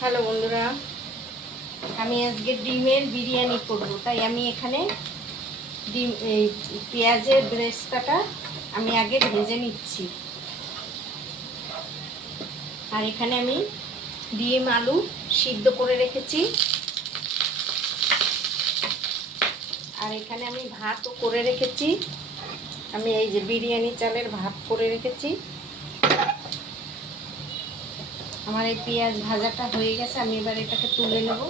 Hello বন্ধুরা, আমি আজকে ডিমের বিরিয়ানি করব। তাই আমি এখানে ডিম পেঁয়াজের বেরেস্তাটা আমি আগে ভেজে নিচ্ছি। আর এখানে আমি ডিম আলু সিদ্ধ করে রেখেছি। আর এখানে আমি ভাতও করে রেখেছি। আমি এই যে বিরিয়ানি চালের ভাত করে রেখেছি। আমার এই পেঁয়াজ ভাজাটা হয়ে গেছে, আমি এবার এটাকে তুলে নেব।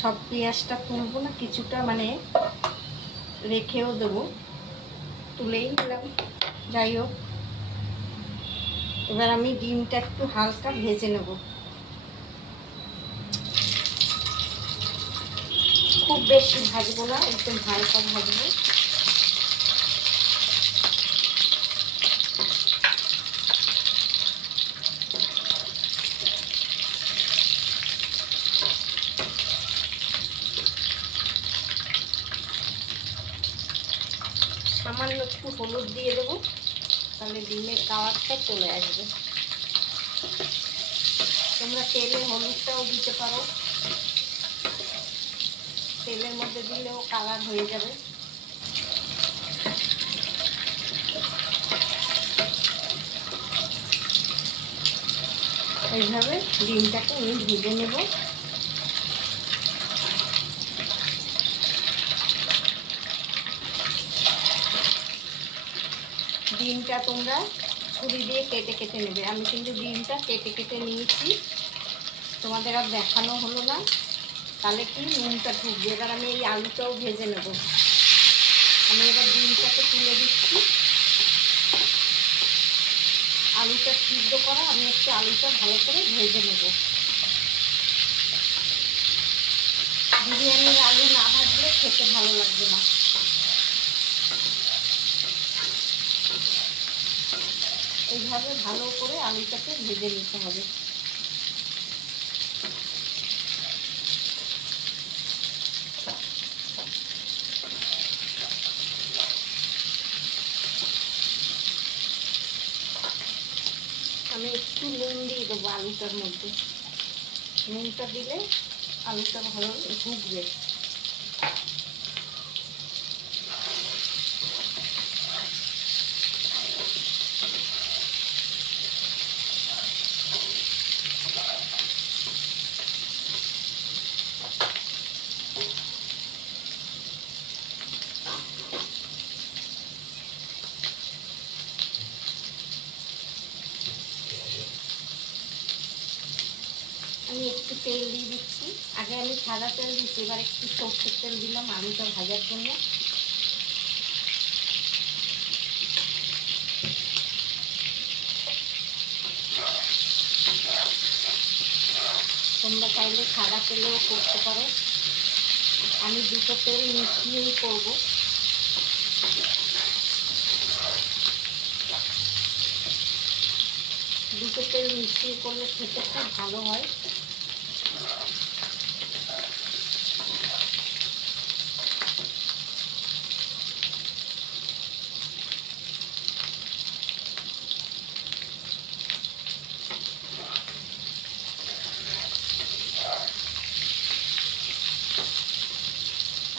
সব পেঁয়াজটা তুলবো না, কিছুটা মানে রেখেও দেবো, তুলেই নিলাম। যাই হোক, এবার আমি ডিমটা একটু হালকা ভেজে নেব, খুব বেশি ভাজবো না, একদম হালকা ভাজবো। সামান্য একটু হলুদ দিয়ে দেবো, তাহলে ডিমের কালারটা চলে আসবে। তোমরা তেলে হলুদটাও দিতে পারো, তেলের মধ্যে দিলেও কালার হয়ে যাবে। এইভাবে ডিমটাকে আমি ভেজে নেব। ডিমটা তোমরা ছুরি দিয়ে কেটে কেটে নেবে। আমি কিন্তু ডিমটা কেটে কেটে নিয়েছি, তোমাদের আর দেখানো হলো না, তাহলে কি নুনটা ঢুকবে। এবার আমি এই আলুটাও ভেজে নেব। আমি এবার ডিমটাকে তুলে দিচ্ছি। আলুটা সিদ্ধ করা, আমি একটু আলুটা ভালো করে ভেজে নেব। বিরিয়ানির আলু না ভাজলে খেতে ভালো লাগবে না। এইভাবে ভালো করে আলুটাকে ভেজে নিতে হবে। আমি একটু নুন দিয়ে দেবো আলুটার মধ্যে, নুনটা দিলে আলুটা ভালো ঢুকবে। আমি একটু তেল দিয়ে দিচ্ছি। আগে আমি সাদা তেল দিচ্ছি, এবার একটু সরষের তেল দিলাম আলুটা ভাজার জন্য। তোমরা চাইলে সাদা তেলেও করতে পারো, আমি দুটো তেল মিশিয়েই করব। দুটো তেল মিশিয়ে করলে খেতে খুব ভালো হয়।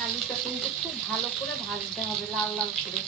আলুটা কিন্তু খুব ভালো করে ভাজতে হবে, লাল লাল করে।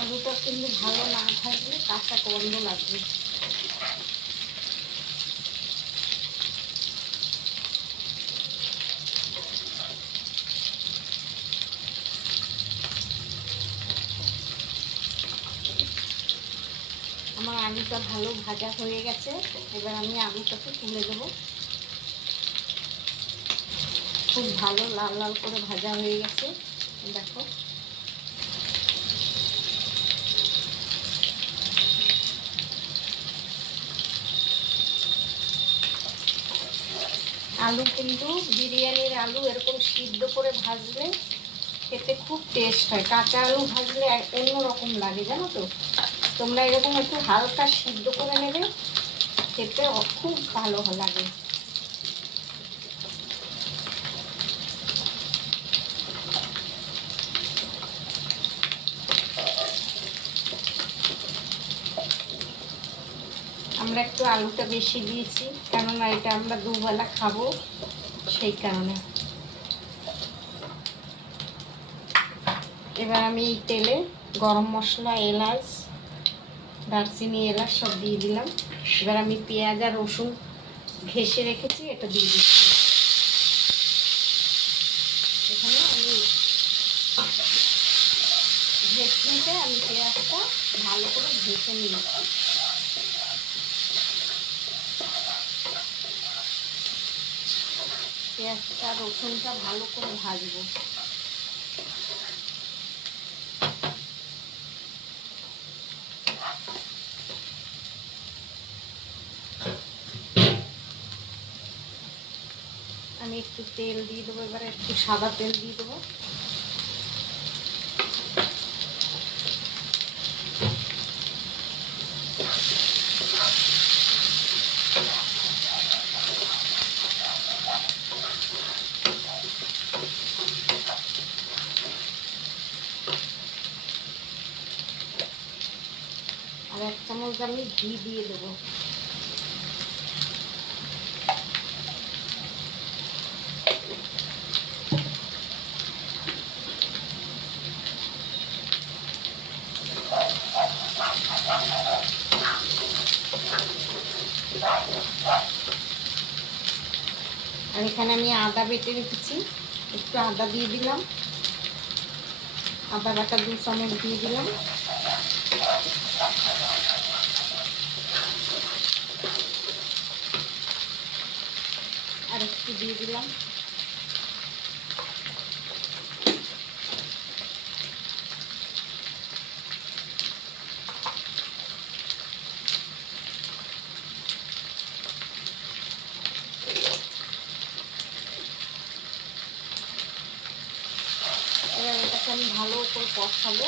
আলুটা কিন্তু ভালো না থাকলে কাঁচা গন্ধ লাগবে। আমার আলু আলুটা ভালো ভাজা হয়ে গেছে। এবার আমি আলুটাকে তুলে দেবো। খুব ভালো লাল লাল করে ভাজা হয়ে গেছে, দেখো। আলু কিন্তু বিরিয়ানির আলু এরকম সিদ্ধ করে ভাজলে খেতে খুব টেস্ট হয়। কাঁচা আলু ভাজলে অন্যরকম লাগে, জানো তো। তোমরা এরকম একটু হালকা সিদ্ধ করে নেবে, খেতে খুব ভালো লাগে। আমরা একটু আলুটা বেশি দিয়েছি, কেননা এটা আমরা দুবেলা খাবো, সেই কারণে। এবার আমি এই তেলে গরম মশলা, এলাচ, দারচিনি, এলাচ সব দিয়ে দিলাম। এবার আমি পেঁয়াজ আর রসুন ঘেঁষে রেখেছি, এটা দিয়ে দিচ্ছি। এখানে আমি ঘেঁষে আমি পেঁয়াজটা ভালো করে ঘেঁষে নিয়েছি। পেঁয়াজটা রসুনটা ভালো করে ভাজবো। আমি একটু তেল দিয়ে দেবো, এবারে একটু সাদা তেল দিয়ে দেবো। আর 1 চামচ আমি ঘি দিয়ে দেবো। আর এখানে আমি আদা বেটে রেখেছি, একটু আদা দিয়ে দিলাম। আদা বাটা 2 চামচ দিয়ে দিলাম। আর একটু দিয়ে দিলাম। এবার এটাকে আমি ভালো করে কষাবো।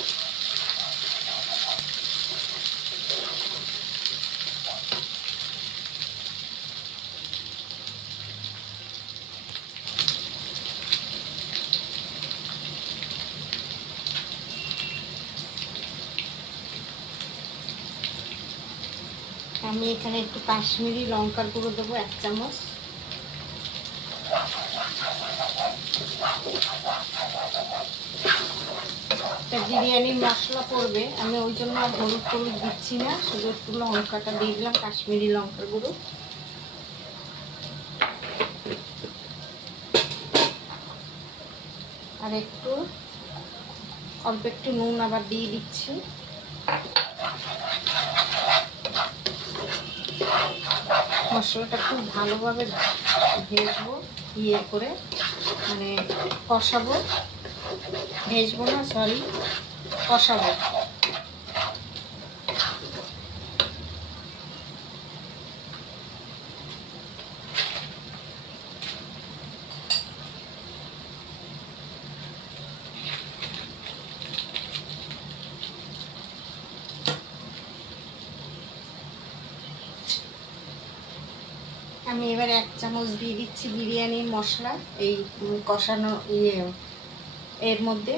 আমি এখানে একটু কাশ্মীরি লঙ্কার গুঁড়ো দেবো 1 চামচ। বিরিয়ানির মশলা পড়বে, আমি ওই জন্য আর হলুদ টলুদ দিচ্ছি না, শুধু একটু লঙ্কাটা দিয়ে দিলাম, কাশ্মীরি লঙ্কার গুঁড়ো। আর একটু অল্প একটু নুন আবার দিয়ে দিচ্ছি। মশলাটা খুব ভালোভাবে ভেজবো, ইয়ে করে মানে কষাবো। ভেজবো না, সরি, কষাবো। আমি এবার 1 চামচ দিয়ে দিচ্ছি বিরিয়ানির মশলা এই কষানো এর মধ্যে।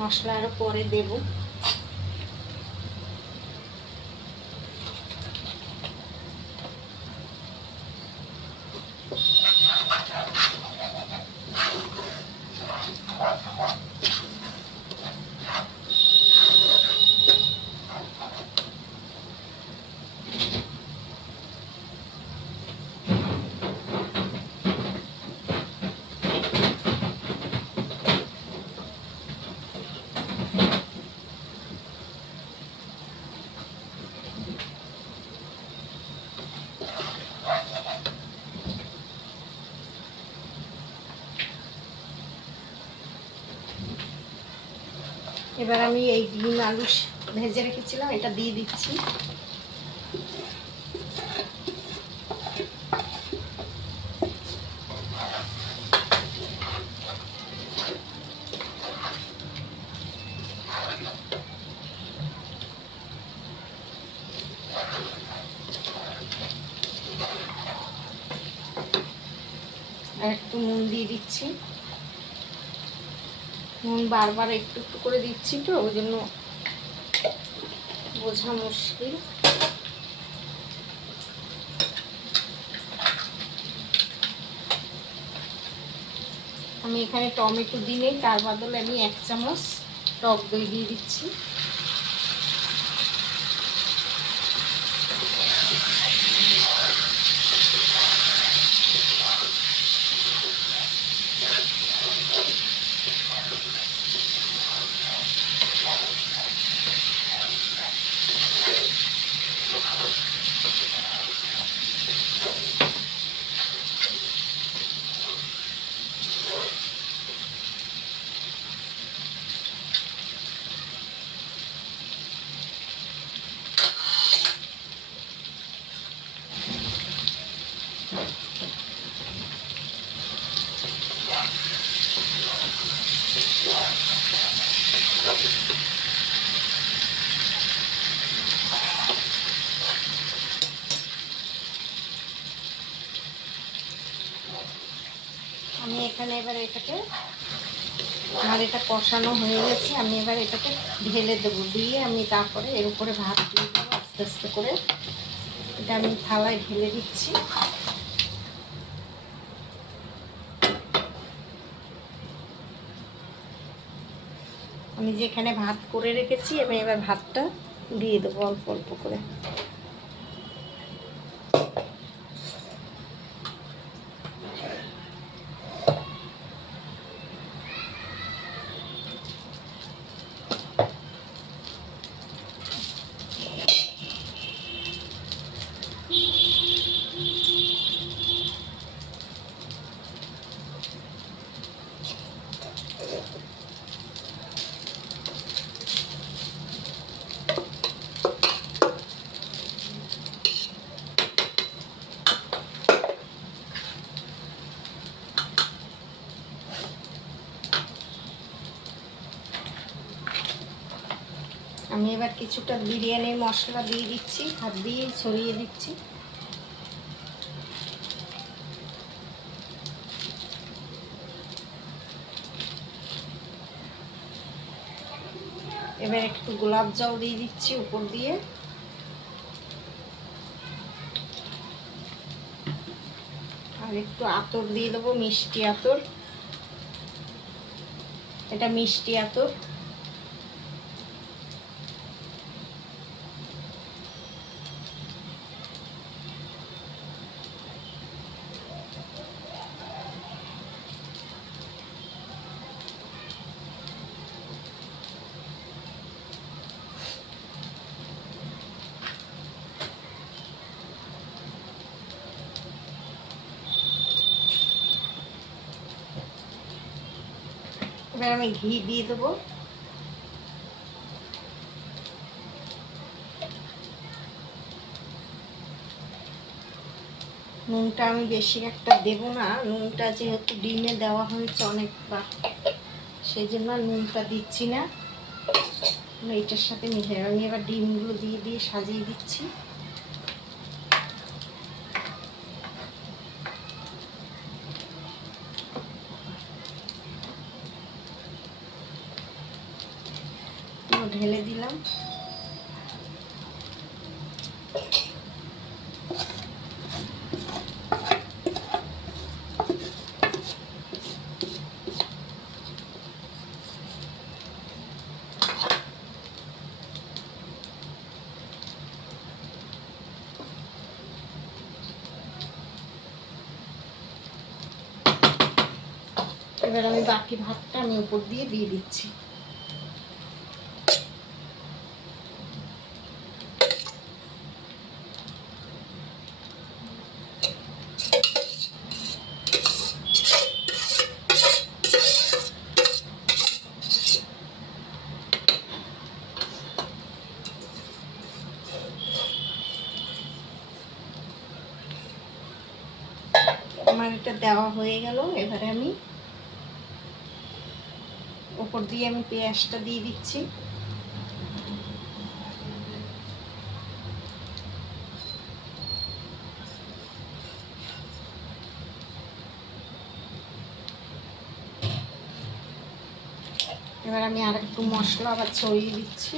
মশলা আরও পরে দেব। এবার আমি এই ডিম আলু ভেজে রেখেছিলাম, এটা দিয়ে দিচ্ছি। আর একটু নুন দিয়ে দিচ্ছি। নুন বারবার একটু একটু করে দিচ্ছি তো, ওই জন্য বোঝা মুশকিল। আমি এখানে টমেটো দিই, তার বদলে আমি 1 চামচ টক দই দিয়ে দিচ্ছি। আমি এখানে এবার এটাকে, আমার এটা কষানো হয়ে গেছে, আমি এবার এটাকে ঢেলে দেবো। দিয়ে আমি তারপরে এর উপরে ভাত দিয়ে দেবো আস্তে আস্তে করে। এটা আমি থালায় ঢেলে দিচ্ছি। আমি যেখানে ভাত করে রেখেছি আমি এবার ভাতটা দিয়ে দেবো অল্প অল্প করে। আমি এবার কিছুটা বিরিয়ানির মশলা দিয়ে দিচ্ছি, হাত দিয়ে ছড়িয়ে দিচ্ছি। এবার একটু গোলাপ জল দিয়ে দিচ্ছি উপর দিয়ে। আর একটু আতর দিয়ে দেবো, মিষ্টি আতর। এটা মিষ্টি আতর। এবার আমি ঘি দিয়ে দেবো। নুনটা আমি বেশি একটা দেব না, নুনটা যেহেতু ডিমে দেওয়া হয়েছে অনেকবার, সেই জন্য নুনটা দিচ্ছি না। এইটার সাথে মিশে আমি এবার ডিমগুলো দিয়ে দিয়ে সাজিয়ে দিচ্ছি। ঢেলে দিলাম। এবার আমি বাকি ভাতটা আমি উপর দিয়ে দিচ্ছি। আমার এটা দেওয়া হয়ে গেল। এবারে আমি উপর দিয়ে আমি পেঁয়াজটা দিয়ে দিচ্ছি। এবার আমি আর একটু মশলা আবার ছড়িয়ে দিচ্ছি।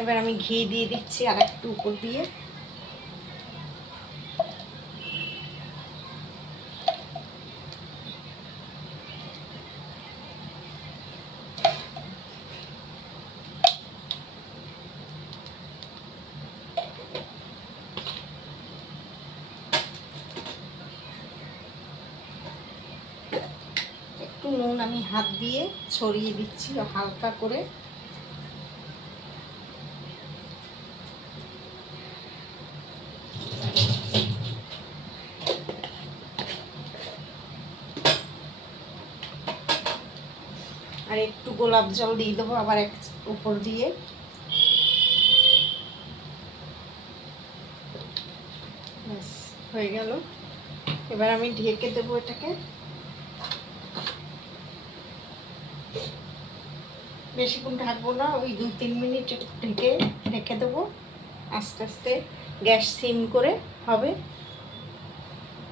এবার আমি ঘি দিয়ে দিচ্ছি আর একটু উপর দিয়ে। একটু নুন আমি হাত দিয়ে ছড়িয়ে দিচ্ছি হালকা করে। আর একটু গোলাপ জল দিয়ে দেবো আবার এক উপর দিয়ে। ব্যাস হয়ে গেল। এবার আমি ঢেকে দেবো এটাকে। বেশিক্ষণ ঢাকবো না, ওই 2-3 মিনিট ঢেকে রেখে দেবো। আস্তে আস্তে গ্যাস সিম করে হবে।